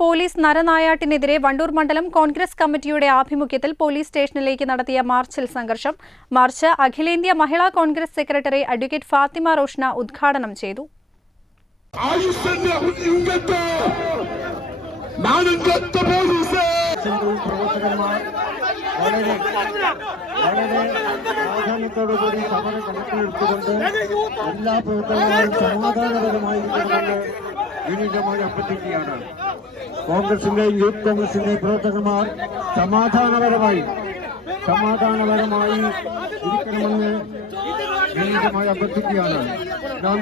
police നരനായാട്ടിനെതിരെ Wandoor മണ്ഡലം കോൺഗ്രസ് കമ്മിറ്റിയുടെ ആഭിമുഖ്യത്തിൽ പോലീസ് സ്റ്റേഷനിലേക്ക് നടത്തിയ മാർച്ചിൽ സംഘർഷം. മാർച്ച് അഖിലേന്ത്യാ Mahila Congress secretary advocate Fathima Roshna ഉദ്ഘാടനം ചെയ്തു. പ്രാധാന്യത്തോടുകൂടി സമരം കണക്കിലെടുത്തുകൊണ്ട് എല്ലാ പ്രവർത്തനങ്ങളും സമാധാനപരമായിരിക്കണമെന്ന് വിനീതമായി കോൺഗ്രസിന്റെയും യൂത്ത് കോൺഗ്രസിന്റെയും പ്രവർത്തകന്മാർ സമാധാനപരമായി സമാധാനപരമായി ഇരിക്കണമെന്ന് വിനീതമായി അഭ്യർത്ഥിക്കുകയാണ് നാം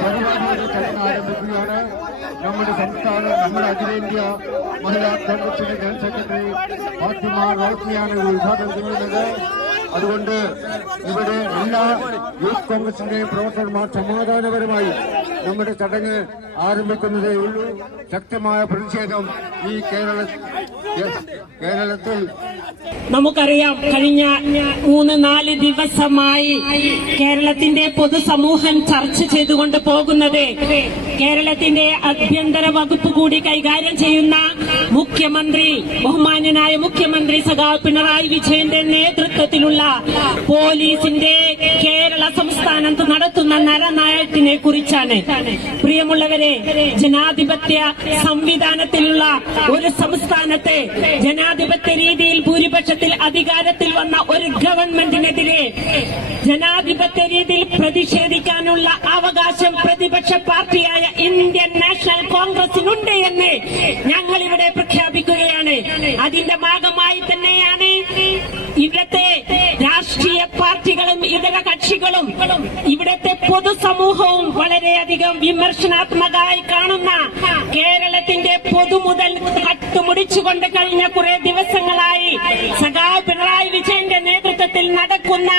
പരിപാടിയുടെ ചർച്ച ആരംഭിക്കുകയാണ്. നമ്മുടെ സംസ്ഥാനം നമ്മുടെ അഖിലേന്ത്യ മഹിളാ കോൺഗ്രസിന്റെ ജനറൽ സെക്രട്ടറി ഫാത്തിമ റോസ്മിയാണ് ഉദ്ഘാടനം ചെയ്യുന്നത്. അതുകൊണ്ട് ഇവിടെ എല്ലാ യൂത്ത് കോൺഗ്രസിന്റെയും പ്രവർത്തകന്മാർ സമാധാനപരമായി നമ്മുടെ ചടങ്ങ് ആരംഭിക്കുന്നതേ ഉള്ളൂ. ശക്തമായ പ്രതിഷേധം ഈ കേരള കേരളത്തിൽ. നമുക്കറിയാം കഴിഞ്ഞ മൂന്ന് നാല് ദിവസമായി കേരളത്തിന്റെ പൊതുസമൂഹം ചർച്ച ചെയ്തുകൊണ്ട് പോകുന്നത് കേരളത്തിന്റെ ആഭ്യന്തര വകുപ്പ് കൂടി കൈകാര്യം ചെയ്യുന്ന മുഖ്യമന്ത്രി ബഹുമാന്യനായ മുഖ്യമന്ത്രി സഖാവ് പിണറായി വിജയന്റെ നേതൃത്വത്തിലുള്ള പോലീസിന്റെ കേരള സംസ്ഥാനത്ത് നടത്തുന്ന നരനായത്തിനെ കുറിച്ചാണ്. പ്രിയമുള്ളവരെ ജനാധിപത്യ സംവിധാനത്തിലുള്ള ഒരു സംസ്ഥാനത്തെ ജനാധിപത്യ രീതിയിൽ ഭൂരിപക്ഷത്തിൽ അധികാരത്തിൽ വന്ന ഒരു ഗവൺമെന്റിനെതിരെ ജനാധിപത്യ രീതിയിൽ പ്രതിഷേധിക്കാനുള്ള അവകാശം പ്രതിപക്ഷ പാർട്ടിയായ ഇന്ത്യൻ നാഷണൽ കോൺഗ്രസിനുണ്ട്. അതിന്റെ ഭാഗമായി തന്നെയാണ് ഇവിടത്തെ രാഷ്ട്രീയ പാർട്ടികളും ഇതര കക്ഷികളും ഇവിടത്തെ പൊതുസമൂഹവും വളരെയധികം വിമർശനാത്മകമായി കാണുന്ന കേരളത്തിന്റെ പൊതുമുതൽ കട്ടുമുടിച്ചുകൊണ്ട് കഴിഞ്ഞ കുറെ ദിവസങ്ങളായി സഖാവ് പിണറായി വിജയന്റെ നേതൃത്വത്തിൽ നടക്കുന്ന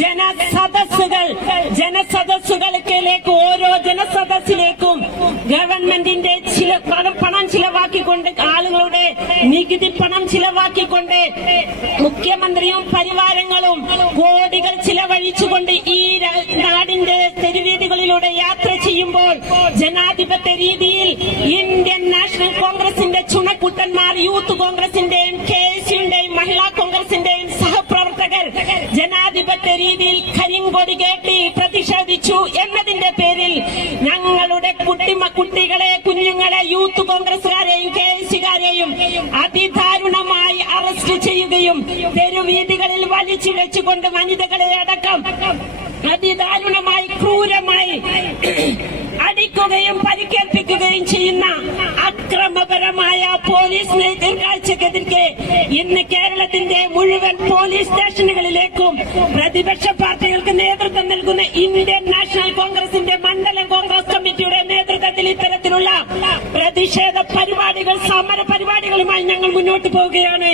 ജനസദസ്സുകൾ ജനസദസ്സുകൾക്കിലേക്ക് ഓരോ ജനസദസ്സിലേക്കും ഗവൺമെന്റിന്റെ ചില പണം ചിലവാക്കിക്കൊണ്ട് ആളുകളുടെ നികുതി പണം ചിലവാക്കിക്കൊണ്ട് മുഖ്യമന്ത്രിയും പരിവാരങ്ങളും കോടികൾ ചിലവഴിച്ചുകൊണ്ട് ഈ നാടിന്റെ തെരുവീതികളിലൂടെ യാത്ര ചെയ്യുമ്പോൾ ജനാധിപത്യ രീതിയിൽ ഇന്ത്യൻ നാഷണൽ കോൺഗ്രസിന്റെ ചുണക്കുട്ടന്മാർ യൂത്ത് കോൺഗ്രസിന്റെയും കെ എസ് മഹിളാ കോൺഗ്രസിന്റെയും സഹപ്രവർത്തകർ ജനാധിപത്യ രീതിയിൽ കരിങ്കൊടി കേട്ടി അതിദാരുണമായി അറസ്റ്റ് ചെയ്യുകയും തെരുവീതികളിൽ വലിച്ചിഴച്ചുകൊണ്ട് വനിതകളെ അടക്കം അതിദാരുണമായി ക്രൂരമായി അടിക്കുകയും പരിക്കേൽപ്പിക്കുകയും ചെയ്യുന്ന അക്രമപരമായ പോലീസ് നേതൃക്കാഴ്ചക്കെതിരെ ഇന്ന് കേരളത്തിന്റെ മുഴുവൻ പോലീസ് സ്റ്റേഷനുകളിലേക്കും പ്രതിപക്ഷ പാർട്ടികൾക്ക് നേതൃത്വം നൽകുന്ന ഇന്ത്യൻ നാഷണൽ കോൺഗ്രസിന്റെ മണ്ഡലം കോൺഗ്രസ് കമ്മിറ്റിയുടെ നേതൃത്വത്തിൽ ഇത്തരത്തിലുള്ള പ്രതിഷേധ പരിപാടികൾ സമര പരിപാടികളുമായി ഞങ്ങൾ മുന്നോട്ട് പോവുകയാണ്.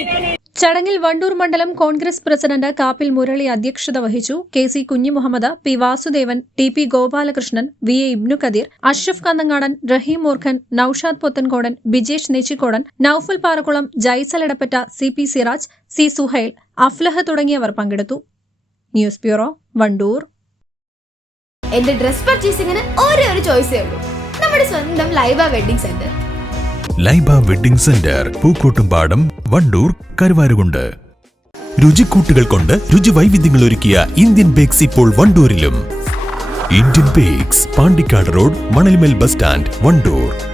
ചടങ്ങിൽ വണ്ടൂർ മണ്ഡലം കോൺഗ്രസ് പ്രസിഡന്റ് കാപ്പിൽ മുരളി അധ്യക്ഷത വഹിച്ചു. K C Kunhimuhammad P Vasudevan T P Gopalakrishnan V A Ibnu Kadeer Ashraf Kannangadan Rahim Moorkhan Noushad Pothankodan Bijesh Nechikodan Noufal Parakkulam Jaisal Edappatta C P Siraj C Suhail Aflah തുടങ്ങിയവർ പങ്കെടുത്തു. News bureau Wandoor. എന്റെ dress പർച്ചേസിംഗിന് ഒരേ ഒരു ചോയ്സേ ഉള്ളൂ. നമ്മുടെ സ്വന്തം Laiba wedding centre. Laiba wedding centre Pookkottumpadam Wandoor Karuvarakundu. രുചിക്കൂട്ടുകൾ കൊണ്ട് രുചി വൈവിധ്യങ്ങൾ ഒരുക്കിയ ഇന്ത്യൻ ബേക്സ് ഇപ്പോൾ വണ്ടൂരിലും. Indian bakes Pandikkad road Manalmel bus stand Wandoor.